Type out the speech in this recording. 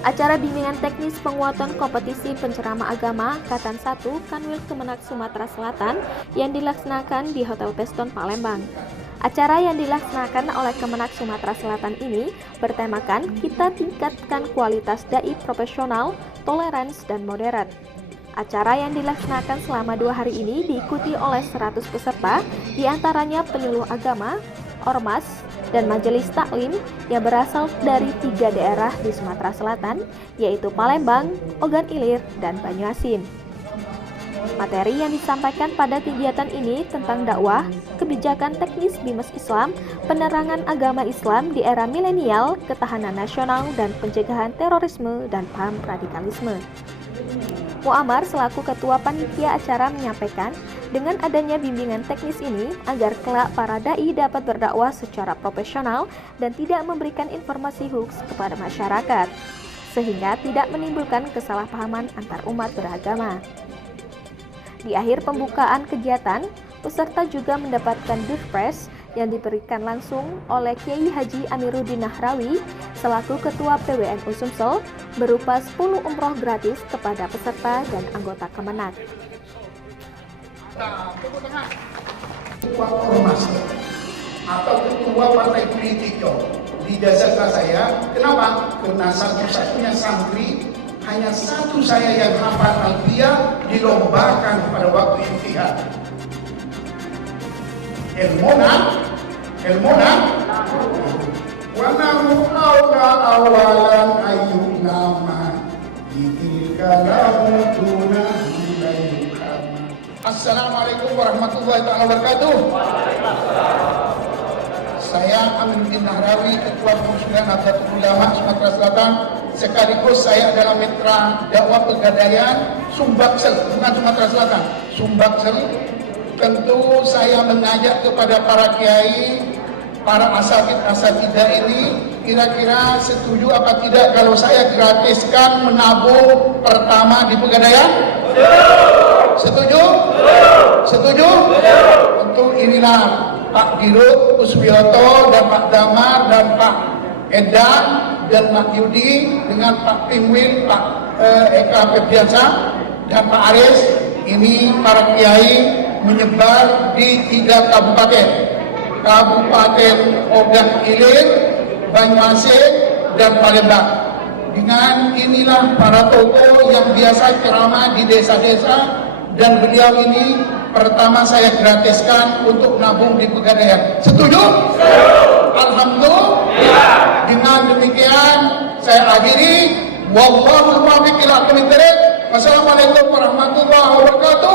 Acara bimbingan teknis penguatan kompetisi penceramah agama Angkatan 1 Kanwil Kemenak Sumatera Selatan yang dilaksanakan di Hotel Peston Palembang. Acara yang dilaksanakan oleh Kemenak Sumatera Selatan ini bertemakan kita tingkatkan kualitas dai profesional, tolerans, dan modern. Acara yang dilaksanakan selama 2 hari ini diikuti oleh 100 peserta, diantaranya penyuluh agama, ormas, dan majelis taklim yang berasal dari 3 daerah di Sumatera Selatan, yaitu Palembang, Ogan Ilir, dan Banyuasin. Materi yang disampaikan pada kegiatan ini tentang dakwah, kebijakan teknis BIMES Islam, penerangan agama Islam di era milenial, ketahanan nasional, dan pencegahan terorisme dan paham radikalisme. Muammar selaku ketua panitia acara menyampaikan, dengan adanya bimbingan teknis ini agar kelak para dai dapat berdakwah secara profesional dan tidak memberikan informasi hoax kepada masyarakat, sehingga tidak menimbulkan kesalahpahaman antar umat beragama. Di akhir pembukaan kegiatan, peserta juga mendapatkan gift prize yang diberikan langsung oleh Kiai Haji Amiruddin Nahrawi selaku Ketua PWNU Sumsel berupa 10 umroh gratis kepada peserta dan anggota Kemenak. Ketua ormas atau ketua partai politik di jasa saya, kenapa? Karena satu-satunya santri hanya satu saya yang hafal Alfiyah dilombakan pada waktu imtihan. Ilmona wa namu awalan ayyunama ditilkalamu tunahulayyukama. Assalamualaikum warahmatullahi wabarakatuh. Saya Amiruddin Nahrawi, Ketua Pengurus Nahdlatul Ulama Sumatera Selatan, sekaligus saya adalah mitra dakwah Pegadaian Sumbaksel, bukan Sumatera Selatan, Sumbaksel. Tentu saya mengajak kepada para kiai, para asatidah ini, kira-kira setuju apa tidak kalau saya gratiskan menabung pertama di Pegadaian? Setuju? Setuju? Tentu inilah Pak Dirut Kusbioto dan Pak Damar dan Pak Edan dan Pak Yudi dengan Pak Pimwin, Pak Eka Febriansa dan Pak Aris. Ini para kiai menyebar di 3 kabupaten, Kabupaten Ogan Ilir, Banyuasin, dan Palembang. Dengan inilah para tokoh yang biasa ceramah di desa-desa, dan beliau ini pertama saya gratiskan untuk nabung di Pegadaian. Setuju? Alhamdulillah. Dengan demikian saya akhiri. Wallahul muwaffiq ila aqwamit thoriq. Wassalamualaikum warahmatullahi wabarakatuh.